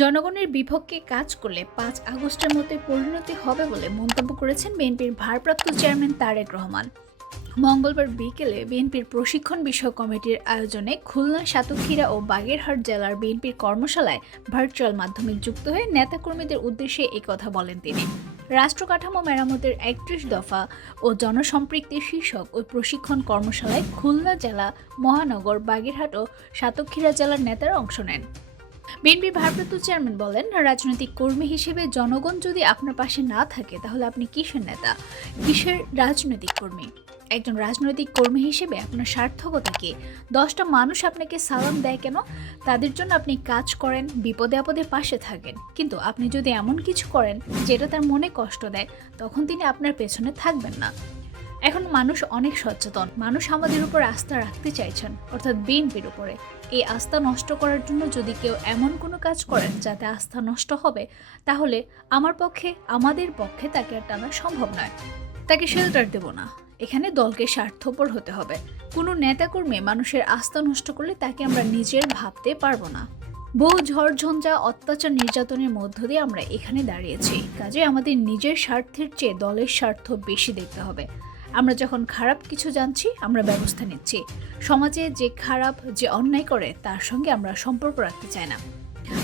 জনগণের বিপক্ষে কাজ করলে পাঁচ আগস্টের মধ্যে পরিণতি হবে বলে মন্তব্য করেছেন বিএনপির ভারপ্রাপ্ত চেয়ারম্যান তারেক রহমান। মঙ্গলবার বিকেলে বিএনপির প্রশিক্ষণ বিষয়ক কমিটির আয়োজনে খুলনা, সাতক্ষীরা ও বাগেরহাট জেলার বিএনপির কর্মশালায় ভার্চুয়াল মাধ্যমে যুক্ত হয়ে নেতাকর্মীদের উদ্দেশ্যে এই কথা বলেন তিনি। রাষ্ট্র কাঠামো মেরামতের একত্রিশ দফা ও জনসম্পৃক্তি শীর্ষক ওই প্রশিক্ষণ কর্মশালায় খুলনা জেলা, মহানগর, বাগেরহাট ও সাতক্ষীরা জেলার নেতারা অংশ নেন। বিএনপির ভারপ্রাপ্ত চেয়ারম্যান বলেন, রাজনৈতিক কর্মী হিসেবে জনগণ যদি আপনার পাশে না থাকে, তাহলে আপনি কিসের নেতা? কিসের রাজনৈতিক কর্মী? একজন রাজনৈতিক কর্মী হিসেবে আপনার সার্থকতা কি? দশটা মানুষ আপনাকে সালাম দেয় কেন? তাদের জন্য আপনি কাজ করেন, বিপদে আপদে পাশে থাকেন। কিন্তু আপনি যদি এমন কিছু করেন, যেটা তার মনে কষ্ট দেয়, তখন তিনি আপনার পেছনে থাকবেন না। এখন মানুষ অনেক সচেতন। মানুষ আমাদের উপর আস্থা রাখতে চাইছেন, অর্থাৎ বিএনপির উপরে। এই আস্থা নষ্ট করার জন্য যদি কেউ এমন কোনো কাজ করেন যাতে আস্থা নষ্ট হবে, তাহলে আমার পক্ষে, আমাদের পক্ষে তাকে আর টানা সম্ভব নয়। তাকে শেল্টার দেব না। এখানে দলকে স্বার্থপর হতে হবে। কোনো নেতাকর্মী মানুষের আস্থা নষ্ট করলে তাকে আমরা নিজের ভাবতে পারব না। বহু ঝড়ঝঞ্ঝা অত্যাচার নির্যাতনের মধ্য দিয়ে আমরা এখানে দাঁড়িয়েছি। কাজে আমাদের নিজের স্বার্থের চেয়ে দলের স্বার্থ বেশি দেখতে হবে। আমরা যখন খারাপ কিছু জানছি, আমরা ব্যবস্থা নিচ্ছি। সমাজে যে খারাপ, যে অন্যায় করে, তার সঙ্গে আমরা সম্পর্ক রাখতে চাই না।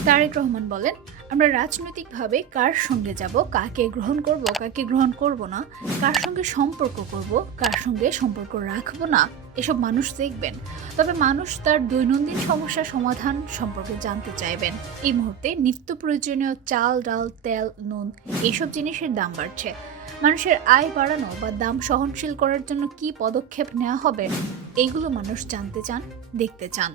তারেক রহমান বলেন, আমরা রাজনৈতিকভাবে কার সঙ্গে যাব, কাকে গ্রহণ করব, কাকে গ্রহণ করব না, কার সঙ্গে সম্পর্ক করব, কার সঙ্গে সম্পর্ক রাখব না, এসব মানুষ দেখবেন। তবে মানুষ তার দৈনন্দিন সমস্যার সমাধান সম্পর্কে জানতে চাইবেন। এই মুহূর্তে নিত্য প্রয়োজনীয় চাল, ডাল, তেল, নুন, এইসব জিনিসের দাম বাড়ছে। মানুষের আয় বাড়ানো বা দাম সহনশীল করার জন্য কি পদক্ষেপ নেওয়া হবে, এইগুলো মানুষ জানতে চান, দেখতে চান।